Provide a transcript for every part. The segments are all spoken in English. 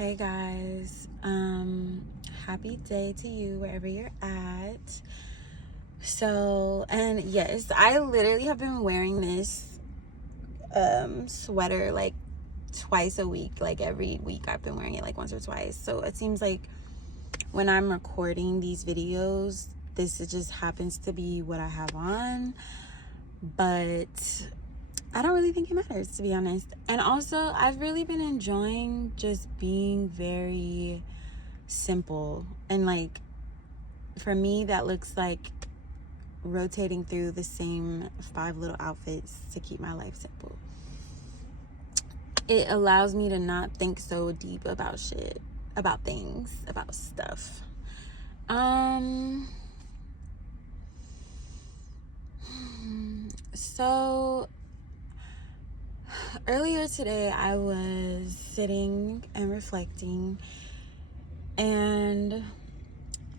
Hey guys, happy day to you wherever you're at. And yes, I literally have been wearing this sweater like twice a week. Like every week I've been wearing it like once or twice. So it seems like when I'm recording these videos, just happens to be what I have on. But I don't really think it matters, to be honest. And also, I've really been enjoying just being very simple. And like, for me, that looks like rotating through the same 5 little outfits to keep my life simple. It allows me to not think so deep about shit, about things, about stuff. So earlier today, I was sitting and reflecting, and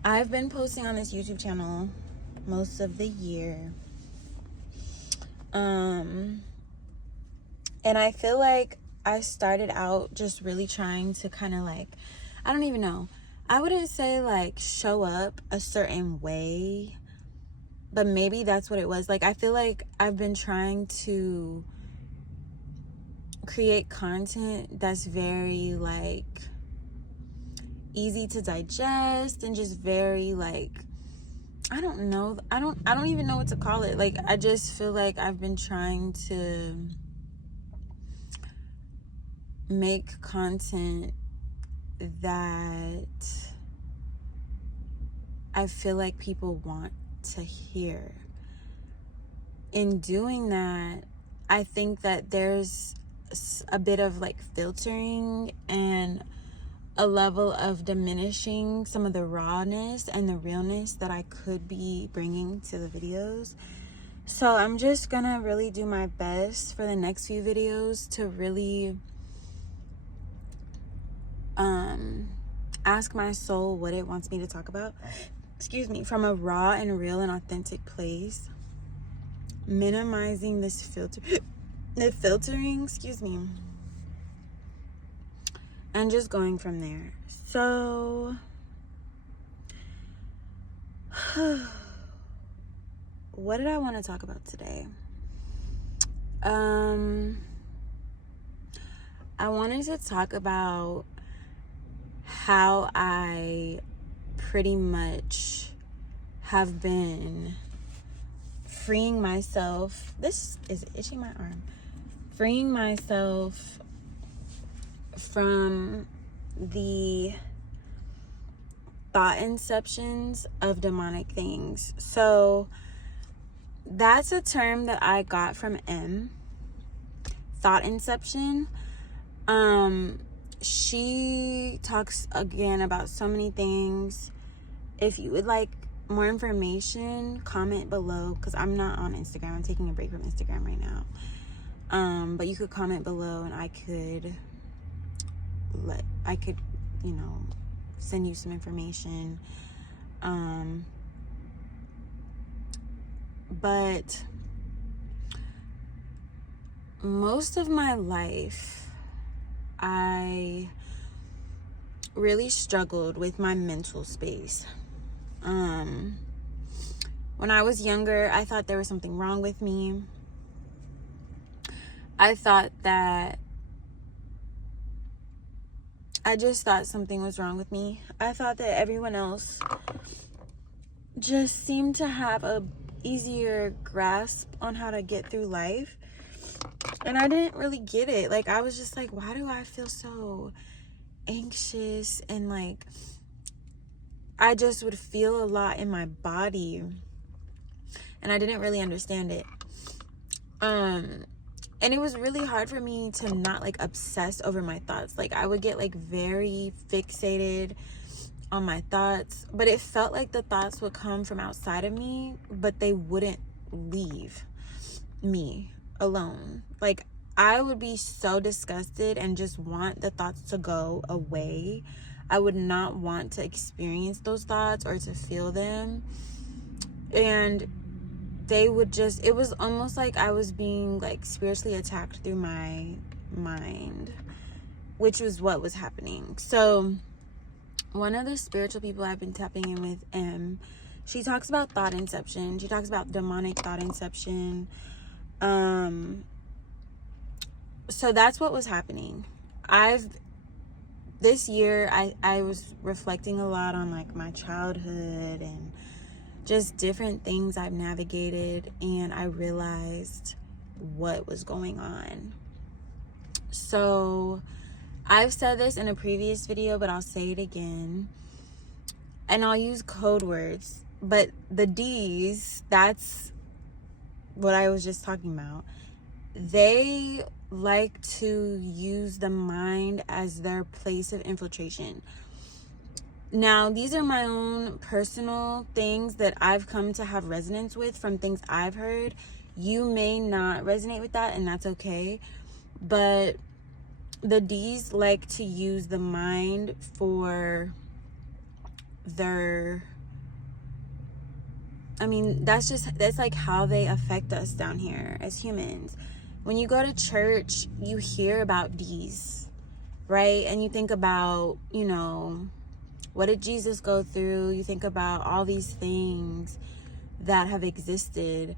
I've been posting on this YouTube channel most of the year. And I feel like I started out just really trying to kind of like, I don't even know. I wouldn't say like show up a certain way, but maybe that's what it was. Like, I feel like I've been trying to create content that's very like easy to digest and just very like, I don't know, I don't even know what to call it. Like, I just feel like I've been trying to make content that I feel like people want to hear. In doing that, I think that there's a bit of like filtering and a level of diminishing some of the rawness and the realness that I could be bringing to the videos. So I'm just gonna really do my best for the next few videos to really ask my soul what it wants me to talk about, from a raw and real and authentic place, minimizing the filtering, and just going from there. So what did I want to talk about today? I wanted to talk about how I pretty much have been freeing myself. This is itching my arm. Freeing myself from the thought inceptions of demonic things. So that's a term that I got from M. Thought inception. She talks again about so many things. If you would like more information, comment below, because I'm not on Instagram. I'm taking a break from Instagram right now. But you could comment below and I could send you some information. But most of my life, I really struggled with my mental space. When I was younger, I thought there was something wrong with me. I just thought something was wrong with me. I thought that everyone else just seemed to have a easier grasp on how to get through life. And I didn't really get it. Like, I was just like, why do I feel so anxious? And like, I just would feel a lot in my body. And I didn't really understand it. And it was really hard for me to not like obsess over my thoughts. Like, I would get like very fixated on my thoughts, but it felt like the thoughts would come from outside of me, but they wouldn't leave me alone. Like, I would be so disgusted and just want the thoughts to go away. I would not want to experience those thoughts or to feel them. And they would just, it was almost like I was being like spiritually attacked through my mind, which was what was happening. So one of the spiritual people I've been tapping in with, she talks about thought inception. She talks about demonic thought inception. So that's what was happening. This year, I was reflecting a lot on like my childhood and just different things I've navigated, and I realized what was going on. So I've said this in a previous video, but I'll say it again, and I'll use code words, but the D's, that's what I was just talking about. They like to use the mind as their place of infiltration. Now, these are my own personal things that I've come to have resonance with from things I've heard. You may not resonate with that, and that's okay. But the D's like to use the mind for their... I mean, that's like how they affect us down here as humans. When you go to church, you hear about D's, right? And you think about, you know, what did Jesus go through? You think about all these things that have existed,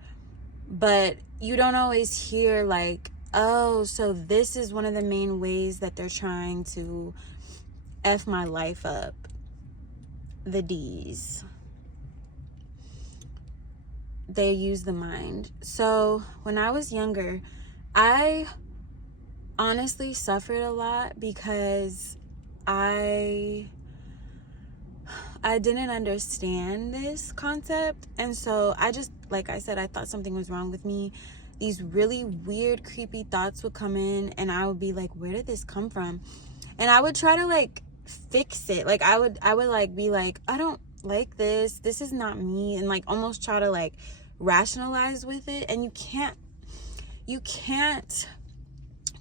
but you don't always hear like, oh, so this is one of the main ways that they're trying to F my life up. The D's. They use the mind. So when I was younger, I honestly suffered a lot because I didn't understand this concept. And so I just, like I said, I thought something was wrong with me. These really weird, creepy thoughts would come in, and I would be like, where did this come from? And I would try to like fix it. Like I would like be like, I don't like this. This is not me. And like almost try to like rationalize with it. And you can't,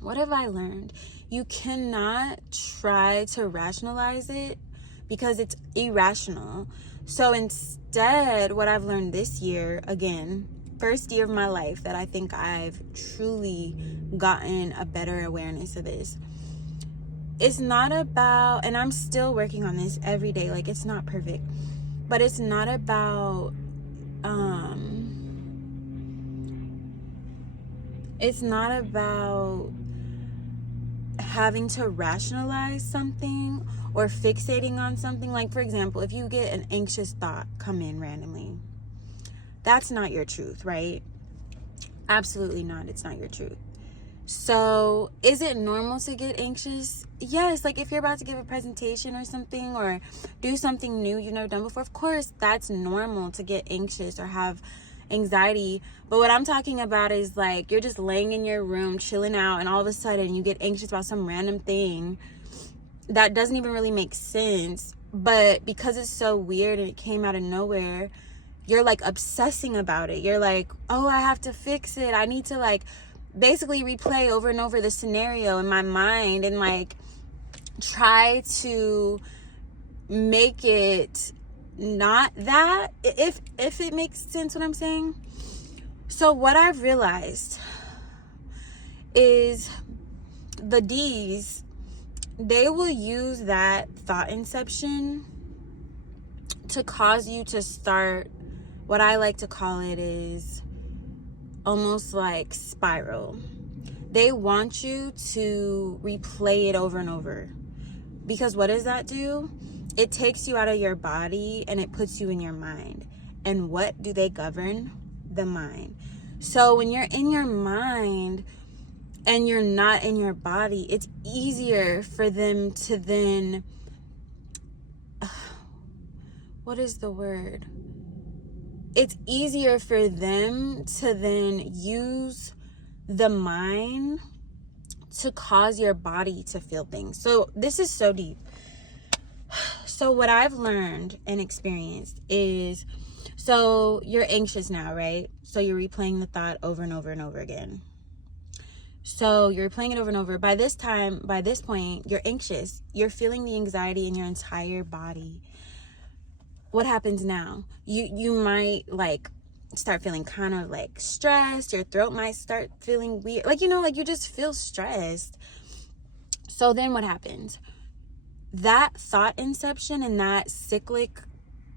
what have I learned? You cannot try to rationalize it because it's irrational. So instead, what I've learned this year, again, first year of my life that I think I've truly gotten a better awareness of this. It's not about, and I'm still working on this every day, like it's not perfect, but it's not about, it's not about having to rationalize something or fixating on something. Like, for example, if you get an anxious thought come in randomly, that's not your truth, right? Absolutely not. It's not your truth. So is it normal to get anxious? Yes. Like if you're about to give a presentation or something, or do something new you've never done before, of course that's normal to get anxious or have anxiety. But what I'm talking about is like you're just laying in your room chilling out, and all of a sudden you get anxious about some random thing that doesn't even really make sense, but because it's so weird and it came out of nowhere, you're like obsessing about it. You're like, oh, I have to fix it. I need to like basically replay over and over the scenario in my mind and like try to make it not that, if it makes sense what I'm saying. So what I've realized is the D's, they will use that thought inception to cause you to start, what I like to call it is almost like spiral. They want you to replay it over and over, because what does that do? It takes you out of your body and it puts you in your mind. And what do they govern? The mind. So when you're in your mind and you're not in your body, it's easier for them to then, what is the word? It's easier for them to then use the mind to cause your body to feel things. So this is so deep. So what I've learned and experienced is, so you're anxious now, right? So you're replaying the thought over and over and over again. So you're playing it over and over. By this point, you're anxious. You're feeling the anxiety in your entire body. What happens now? You might like start feeling kind of like stressed. Your throat might start feeling weird. Like, you know, like you just feel stressed. So then what happens? That thought inception and that cyclic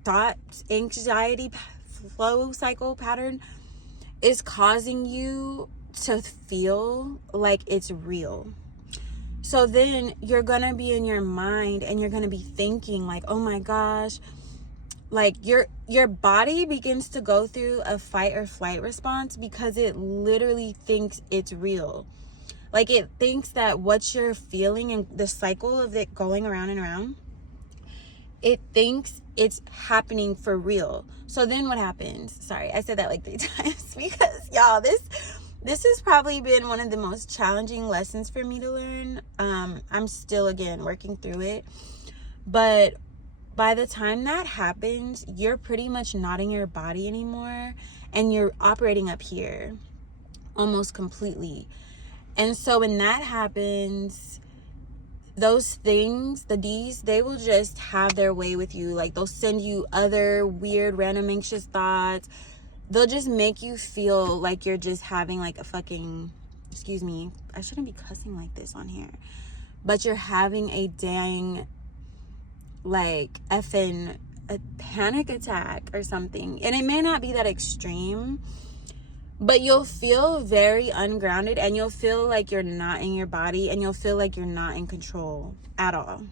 thought anxiety flow cycle pattern is causing you to feel like it's real. So then you're gonna be in your mind and you're gonna be thinking like, oh my gosh, like your body begins to go through a fight or flight response because it literally thinks it's real. Like it thinks that what you're feeling and the cycle of it going around and around, it thinks it's happening for real. So then what happens? Sorry, I said that like 3 times because y'all, this has probably been one of the most challenging lessons for me to learn. I'm still, again, working through it. But by the time that happens, you're pretty much not in your body anymore. And you're operating up here almost completely. And so when that happens, those things, the D's, they will just have their way with you. Like they'll send you other weird, random, anxious thoughts. They'll just make you feel like you're just having like a fucking, excuse me, I shouldn't be cussing like this on here, but you're having a dang, like, effing a panic attack or something. And it may not be that extreme, but you'll feel very ungrounded and you'll feel like you're not in your body and you'll feel like you're not in control at all.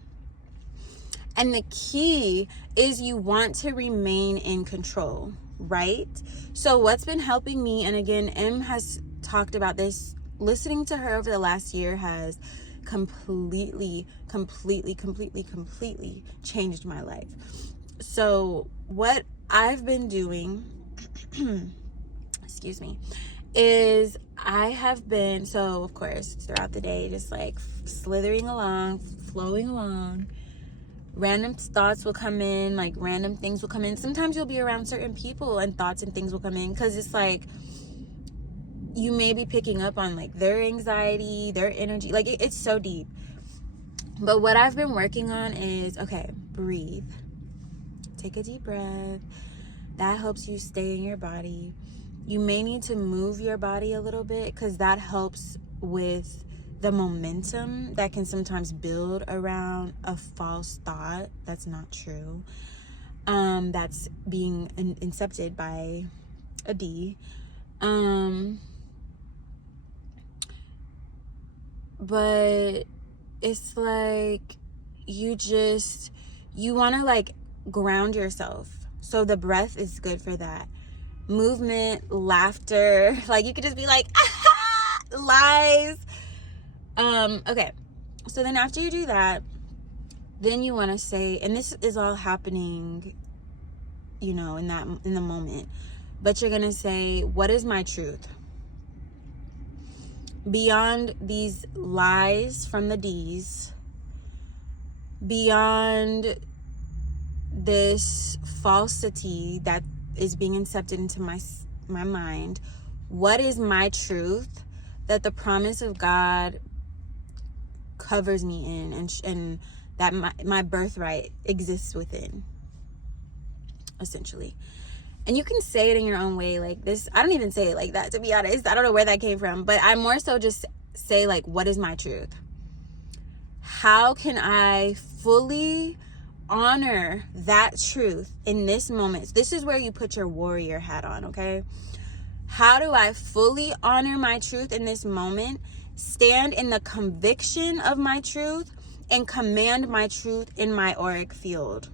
And the key is you want to remain in control, right? So what's been helping me, and again, Em has talked about this, listening to her over the last year has completely changed my life. So what I've been doing, excuse me, is I have been, so of course, throughout the day, just like slithering along, flowing along. Random thoughts will come in, like random things will come in. Sometimes you'll be around certain people and thoughts and things will come in because it's like you may be picking up on like their anxiety, their energy. Like it's so deep. But what I've been working on is, okay, breathe. Take a deep breath. That helps you stay in your body. You may need to move your body a little bit because that helps with the momentum that can sometimes build around a false thought that's not true, that's being incepted by a D. But it's like you want to like ground yourself. So the breath is good for that. Movement, laughter, like you could just be like, ah, lies. Okay, so then after you do that, then you want to say, and this is all happening, you know, in the moment, but you're gonna say, what is my truth? Beyond these lies from the D's, beyond this falsity that is being incepted into my mind, what is my truth that the promise of God covers me in, and that my birthright exists within, essentially. And you can say it in your own way, like this. I don't even say it like that, to be honest. I don't know where that came from, but I more so just say like, what is my truth? How can I fully honor that truth in this moment? This is where you put your warrior hat on, okay? How do I fully honor my truth in this moment, stand in the conviction of my truth, and command my truth in my auric field?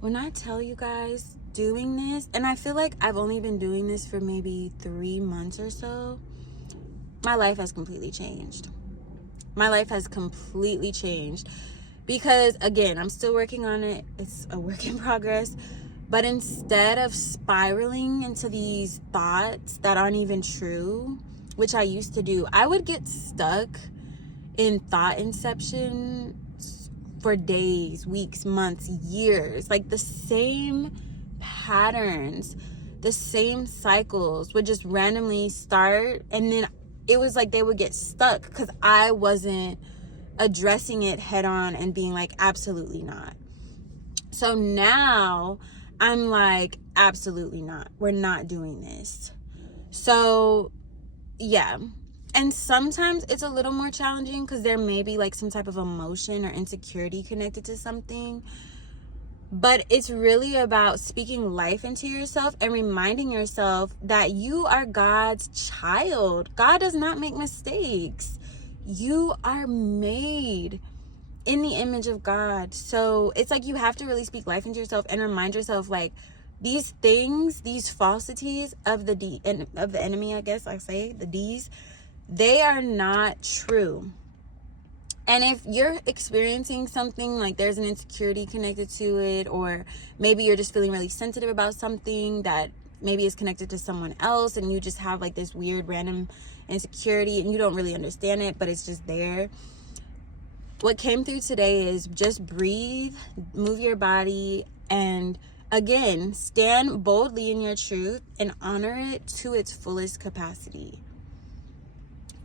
When I tell you guys, doing this, and I feel like I've only been doing this for maybe 3 months or so, my life has completely changed. My life has completely changed because, again, I'm still working on it. It's a work in progress. But instead of spiraling into these thoughts that aren't even true, which I used to do, I would get stuck in thought inception for days, weeks, months, years. Like the same patterns, the same cycles would just randomly start, and then it was like they would get stuck because I wasn't addressing it head on and being like, absolutely not. So now I'm like, absolutely not. We're not doing this. So yeah. And sometimes it's a little more challenging because there may be like some type of emotion or insecurity connected to something. But it's really about speaking life into yourself and reminding yourself that you are God's child. God does not make mistakes. You are made in the image of God. So it's like you have to really speak life into yourself and remind yourself, like, these things, these falsities of the enemy, I guess I say, the D's, they are not true. And if you're experiencing something like there's an insecurity connected to it, or maybe you're just feeling really sensitive about something that maybe is connected to someone else, and you just have like this weird random insecurity and you don't really understand it, but it's just there. What came through today is just breathe, move your body, and again, stand boldly in your truth and honor it to its fullest capacity.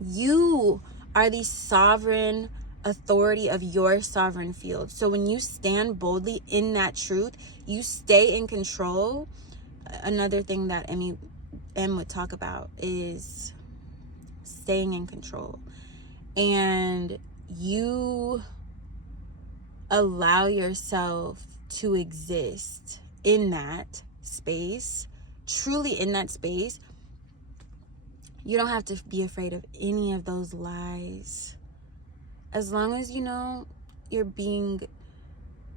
You are the sovereign authority of your sovereign field. So when you stand boldly in that truth, you stay in control. Another thing that M would talk about is staying in control. And you allow yourself to exist in that space, truly in that space. You don't have to be afraid of any of those lies. As long as you know you're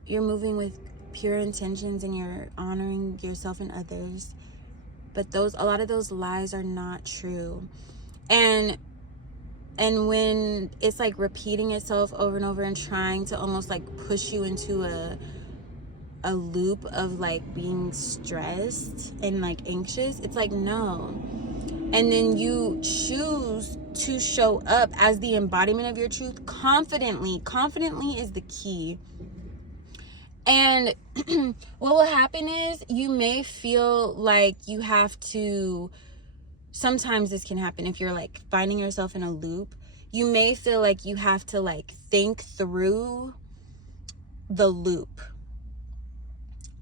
moving with pure intentions and you're honoring yourself and others. But a lot of those lies are not true. And when it's like repeating itself over and over and trying to almost like push you into a loop of like being stressed and like anxious, it's like, no. And then you choose to show up as the embodiment of your truth confidently. Confidently is the key. And what will happen is you may feel like you have to, sometimes this can happen if you're like finding yourself in a loop. You may feel like you have to like think through the loop.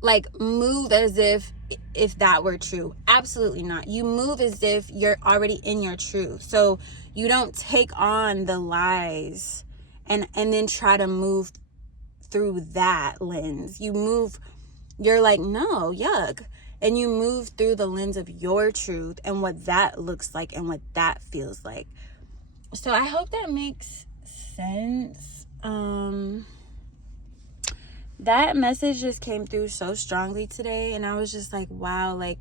Like move as if that were true. Absolutely not. You move as if you're already in your truth. So you don't take on the lies and then try to move through that lens. You're like, no, yuck. And you move through the lens of your truth and what that looks like and what that feels like. So I hope that makes sense. That message just came through so strongly today, and I was just like, wow, like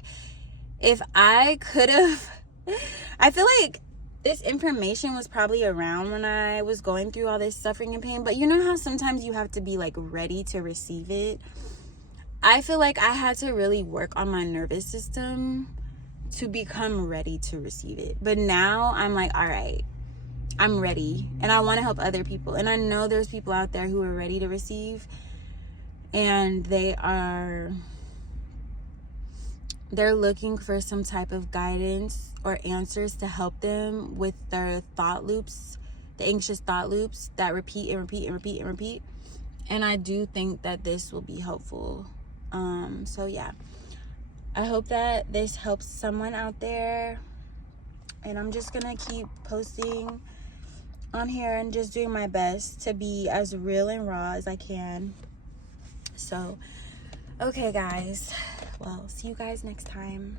if I could have, I feel like this information was probably around when I was going through all this suffering and pain, but you know how sometimes you have to be like ready to receive it? I feel like I had to really work on my nervous system to become ready to receive it. But now I'm like, all right, I'm ready, and I want to help other people. And I know there's people out there who are ready to receive, and they're looking for some type of guidance or answers to help them with their thought loops, the anxious thought loops that repeat and repeat and repeat and repeat. And I do think that this will be helpful. So yeah, I hope that this helps someone out there, and I'm just gonna keep posting on here and just doing my best to be as real and raw as I can. So, okay guys, well, see you guys next time.